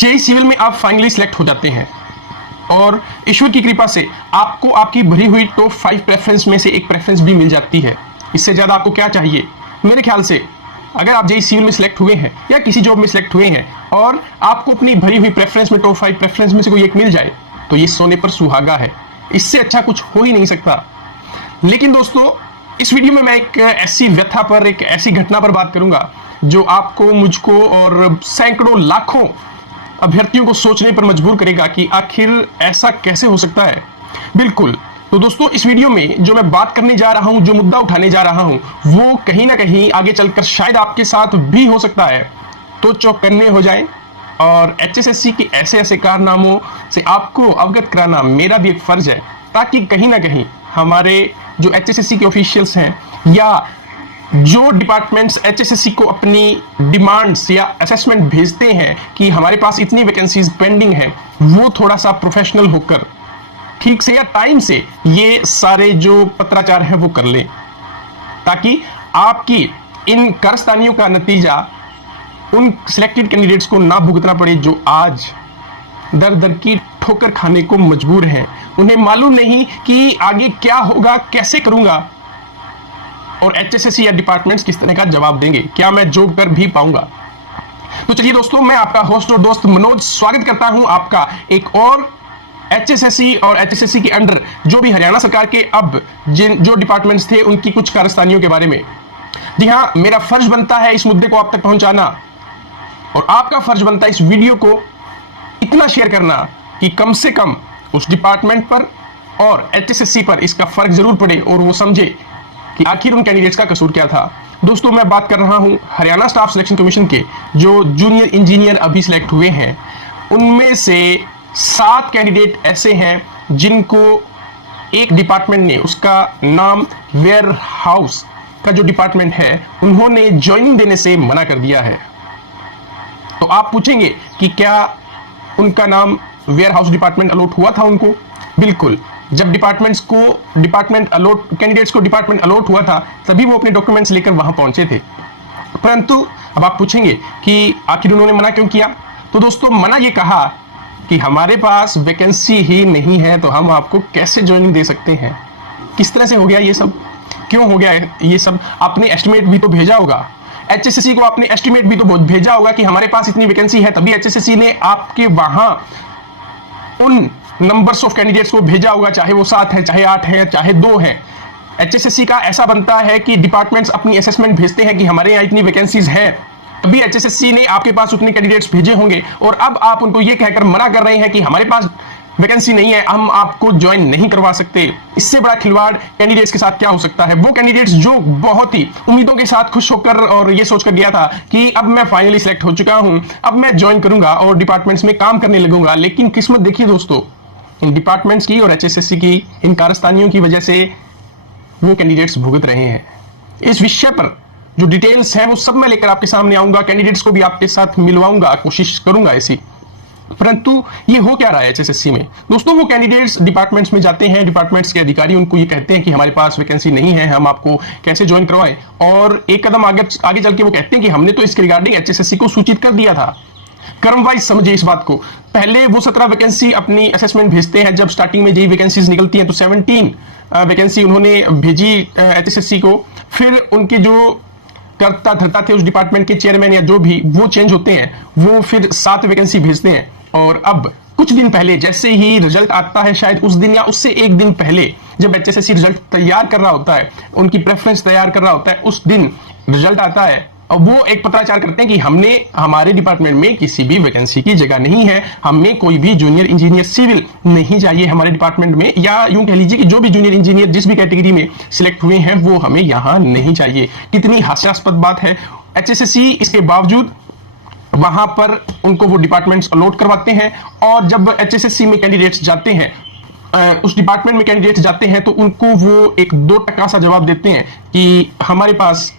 JEE civil में आप finally select हो जाते हैं और ईश्वर की कृपा से आपको आपकी भरी हुई टॉप 5 प्रेफरेंस में से एक प्रेफरेंस भी मिल जाती है। इससे ज़्यादा आपको क्या चाहिए? मेरे ख्याल से अगर आप जेईई सिविल में सिलेक्ट हुए हैं या किसी जॉब में सिलेक्ट हुए हैं और आपको अपनी भरी हुई प्रेफरेंस में टॉप 5 प्रेफरेंस में से कोई एक मिल जाए तो ये सोने पर सुहागा है। इससे अच्छा कुछ हो ही नहीं सकता। लेकिन दोस्तों, इस वीडियो में मैं एक ऐसी व्यथा पर, एक ऐसी घटना पर बात करूंगा जो आपको, मुझको और सैकड़ों लाखों अभ्यर्थियों को सोचने पर मजबूर करेगा कि आखिर ऐसा कैसे हो सकता है। बिल्कुल। तो दोस्तों, इस वीडियो में जो मैं बात करने जा रहा हूं, जो मुद्दा उठाने जा रहा हूं, वो कहीं ना कहीं आगे चलकर शायद आपके साथ भी हो सकता है। तो चौकन्ने हो जाएं और एचएसएससी के ऐसे ऐसे कारनामों से आपको अवगत कराना मेरा भी एक फर्ज है, ताकि कहीं ना कहीं हमारे जो एचएसएससी के ऑफिशियल्स हैं या जो डिपार्टमेंट्स एचएसएससी को अपनी डिमांड्स या असेसमेंट भेजते हैं कि हमारे पास इतनी वैकेंसीज पेंडिंग हैं, वो थोड़ा सा प्रोफेशनल होकर ठीक से या टाइम से ये सारे जो पत्राचार है वो कर लें, ताकि आपकी इन कारस्तानियों का नतीजा उन सिलेक्टेड कैंडिडेट्स को ना भुगतना पड़े जो आज दर दर की ठोकर खाने को मजबूर हैं। उन्हें मालूम नहीं कि आगे क्या होगा, कैसे करूंगा, और एचएसएससी या डिपार्टमेंट्स किस तरह का जवाब देंगे, क्या मैं जॉब कर भी पाऊंगा। तो चलिए दोस्तों, मैं आपका होस्ट और दोस्त मनोज स्वागत करता हूं आपका एक और एचएसएससी और एचएसएससी के अंडर जो भी हरियाणा सरकार के अब जो डिपार्टमेंट्स थे उनकी कुछ कारस्तानियों के बारे में। जी हां, मेरा फर्ज बनता है इस मुद्दे को आप तक पहुंचाना, और आपका फर्ज बनता है इस वीडियो को इतना शेयर करना कि कम से कम उस डिपार्टमेंट पर और एचएसएससी पर इसका फर्क जरूर पड़े और वो समझे कि आखिर उन कैंडिडेट्स का कसूर क्या था। दोस्तों, मैं बात कर रहा हूं हरियाणा स्टाफ सिलेक्शन कमीशन के जो जूनियर इंजीनियर अभी सिलेक्ट हुए हैं, उनमें से 7 कैंडिडेट ऐसे हैं जिनको एक डिपार्टमेंट ने, उसका नाम वेयर हाउस का जो डिपार्टमेंट है, उन्होंने ज्वाइनिंग देने से मना कर दिया है। तो आप पूछेंगे कि क्या उनका नाम वेयर हाउस डिपार्टमेंट अलॉट हुआ था उनको? बिल्कुल। जब कैंडिडेट्स को डिपार्टमेंट अलॉट हुआ था तभी वो अपने डॉक्यूमेंट्स लेकर वहां पहुंचे थे। परंतु अब आप पूछेंगे कि आखिर उन्होंने मना क्यों किया? तो दोस्तों, मना ये कहा कि हमारे पास वैकेंसी ही नहीं है तो हम आपको कैसे ज्वाइनिंग दे सकते हैं। किस तरह से हो गया ये सब? क्यों हो गया ये सब? आपने एस्टिमेट भी तो भेजा होगा, एचएसएससी को आपने एस्टिमेट भी तो भेजा होगा कि हमारे पास इतनी वैकेंसी है, तभी एचएसएससी ने आपके वहां उन नंबर्स ऑफ कैंडिडेट्स को भेजा होगा, चाहे वो 7 है, चाहे 8 है, चाहे 2 है। एचएसएससी का ऐसा बनता है कि डिपार्टमेंट्स अपनी असेसमेंट भेजते हैं कि हमारे यहाँ इतनी वैकेंसीज है, तभी एचएसएससी ने आपके पास उतने कैंडिडेट्स भेजे होंगे, और अब आप उनको ये कहकर मना कर रहे हैं कि हमारे पास वैकेंसी नहीं है, हम आपको ज्वाइन नहीं करवा सकते। इससे बड़ा खिलवाड़ कैंडिडेट्स के साथ क्या हो सकता है? वो कैंडिडेट्स जो बहुत ही उम्मीदों के साथ खुश होकर और ये सोचकर गया था कि अब मैं फाइनली सिलेक्ट हो चुका हूं, अब मैं ज्वाइन करूंगा और डिपार्टमेंट्स में काम करने लगूंगा। लेकिन किस्मत देखिए दोस्तों, इन डिपार्टमेंट्स की और एचएसएससी की इन कारस्तानियों की वजह से वो कैंडिडेट्स भुगत रहे हैं। इस विषय पर जो डिटेल्स है वो सब मैं लेकर आपके सामने आऊंगा, कैंडिडेट्स को भी आपके साथ मिलवाऊंगा, कोशिश करूंगा ऐसी। परंतु ये हो क्या रहा है एचएसएससी में? दोस्तों, वो कैंडिडेट्स डिपार्टमेंट्स में जाते हैं, डिपार्टमेंट्स के अधिकारी उनको ये कहते हैं कि हमारे पास वैकेंसी नहीं है, हम आपको कैसे ज्वाइन करवाएं, और एक कदम आगे चल के वो कहते हैं कि हमने तो इसके रिगार्डिंग एचएसएससी को सूचित कर दिया था। क्रम वाइज समझिए इस बात को। पहले वो 17 वैकेंसी अपनी असेसमेंट भेजते हैं, जब स्टार्टिंग में जेईई वैकेंसीज निकलती हैं तो 17 वैकेंसी उन्होंने भेजी एचएसएससी को। फिर उनके जो करता धरता थे उस डिपार्टमेंट के चेयरमैन या जो भी, वो चेंज होते हैं, वो फिर 7 वैकेंसी भेजते हैं। और अब कुछ दिन पहले जैसे ही रिजल्ट आता है, शायद उस दिन या उससे एक दिन पहले, जब एचएसएससी रिजल्ट तैयार कर रहा होता है, उनकी प्रेफरेंस तैयार कर रहा होता है, उस दिन रिजल्ट आता है और वो एक पत्राचार करते हैं कि हमारे डिपार्टमेंट में किसी भी वैकेंसी की जगह नहीं है, हमें कोई भी जूनियर इंजीनियर सिविल नहीं चाहिए हमारे डिपार्टमेंट में, या यूं कह लीजिए कि जो भी जूनियर इंजीनियर जिस भी कैटेगरी में सिलेक्ट हुए हैं वो हमें यहां नहीं चाहिए। कितनी हास्यास्पद बात है। एचएसएससी इसके बावजूद वहां पर उनको वो डिपार्टमेंट्स अलॉट करवाते हैं, और जब एचएसएससी में कैंडिडेट्स जाते हैं, उस डिपार्टमेंट में कैंडिडेट्स जाते हैं, तो उनको वो एक 2 टका सा जवाब देते हैं कि हमारे पास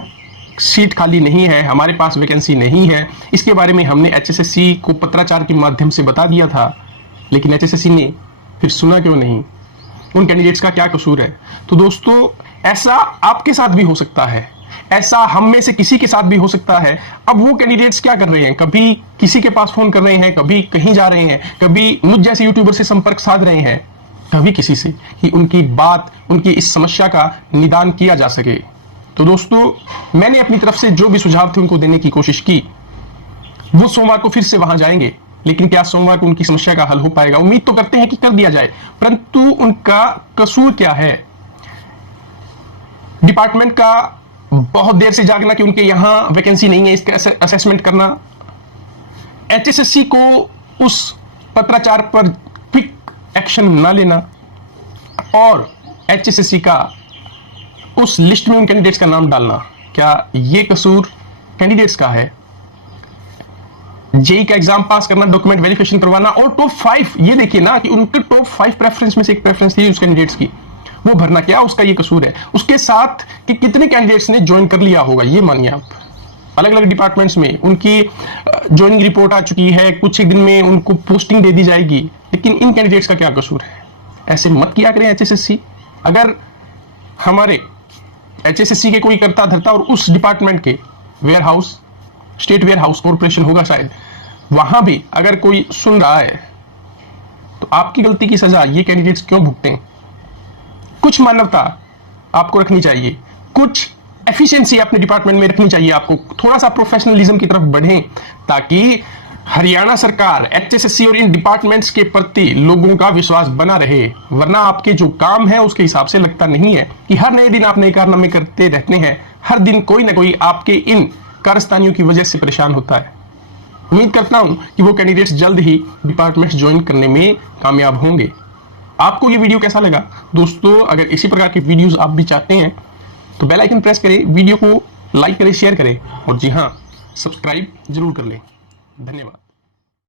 सीट खाली नहीं है, हमारे पास वैकेंसी नहीं है। इसके बारे में हमने एचएसएससी को पत्राचार के माध्यम से बता दिया था, लेकिन एचएसएससी ने फिर सुना क्यों नहीं? उन कैंडिडेट्स का क्या कसूर है? तो दोस्तों, ऐसा आपके साथ भी हो सकता है। ऐसा हम में से किसी के साथ भी हो सकता है। अब वो कैंडिडेट्स क्या कर रहे हैं, कभी किसी के पास फोन कर रहे हैं, कभी कहीं जा रहे हैं, कभी मुझ जैसे यूट्यूबर से संपर्क साध रहे हैं, कभी किसी से, कि उनकी बात, उनकी इस समस्या का निदान किया जा सके। तो दोस्तों, मैंने अपनी तरफ से जो भी सुझाव थे उनको देने की कोशिश की। वो सोमवार को फिर से वहां जाएंगे, लेकिन क्या सोमवार को उनकी समस्या का हल हो पाएगा? उम्मीद तो करते हैं कि कर दिया जाए, परंतु उनका कसूर क्या है? डिपार्टमेंट का बहुत देर से जागना कि उनके यहां वैकेंसी नहीं है, इसका असेसमेंट करना, एचएसएससी को उस पत्राचार पर क्विक एक्शन न लेना, और एचएसएससी का उस लिस्ट में उन कैंडिडेट्स का नाम डालना, क्या ये कसूर कैंडिडेट्स का है? जेई का एग्जाम पास करना, डॉक्यूमेंट वेरिफिकेशन करवाना, और टॉप 5, ये देखिए ना कि उनके टॉप 5 प्रेफरेंस में से एक प्रेफरेंस थी उस कैंडिडेट्स की, वो भरना, क्या उसका ये कसूर है? उसके साथ कि कितने कैंडिडेट्स ने ज्वाइन कर लिया होगा, ये मानिए आप, अलग अलग डिपार्टमेंट्स में उनकी ज्वाइनिंग रिपोर्ट आ चुकी है, कुछ एक दिन में उनको पोस्टिंग दे दी जाएगी, लेकिन इन कैंडिडेट्स का क्या कसूर है? ऐसे मत किया करें एचएसएससी। अगर हमारे एचएसएससी के कोई करता धरता और उस डिपार्टमेंट के warehouse, state warehouse corporation होगा शायद, वहां भी अगर कोई सुन रहा है, तो आपकी गलती की सजा ये कैंडिडेट्स क्यों भुगतें? कुछ मानवता आपको रखनी चाहिए, कुछ एफिशिएंसी अपने डिपार्टमेंट में रखनी चाहिए, आपको थोड़ा सा प्रोफेशनलिज्म की तरफ बढ़ें, ताकि हरियाणा सरकार, एचएसएससी और इन डिपार्टमेंट्स के प्रति लोगों का विश्वास बना रहे। वरना आपके जो काम है उसके हिसाब से लगता नहीं है कि हर नए दिन आप नए कारनामे करते रहते हैं, हर दिन कोई ना कोई आपके इन कारस्तानियों की वजह से परेशान होता है। उम्मीद करता हूं कि वो कैंडिडेट्स जल्द ही डिपार्टमेंट्स ज्वाइन करने में कामयाब होंगे। आपको ये वीडियो कैसा लगा दोस्तों? अगर इसी प्रकार की वीडियोस आप भी चाहते हैं तो बेल आइकन प्रेस करें, वीडियो को लाइक करें, शेयर करें, और जी हां, सब्सक्राइब जरूर कर लें। धन्यवाद।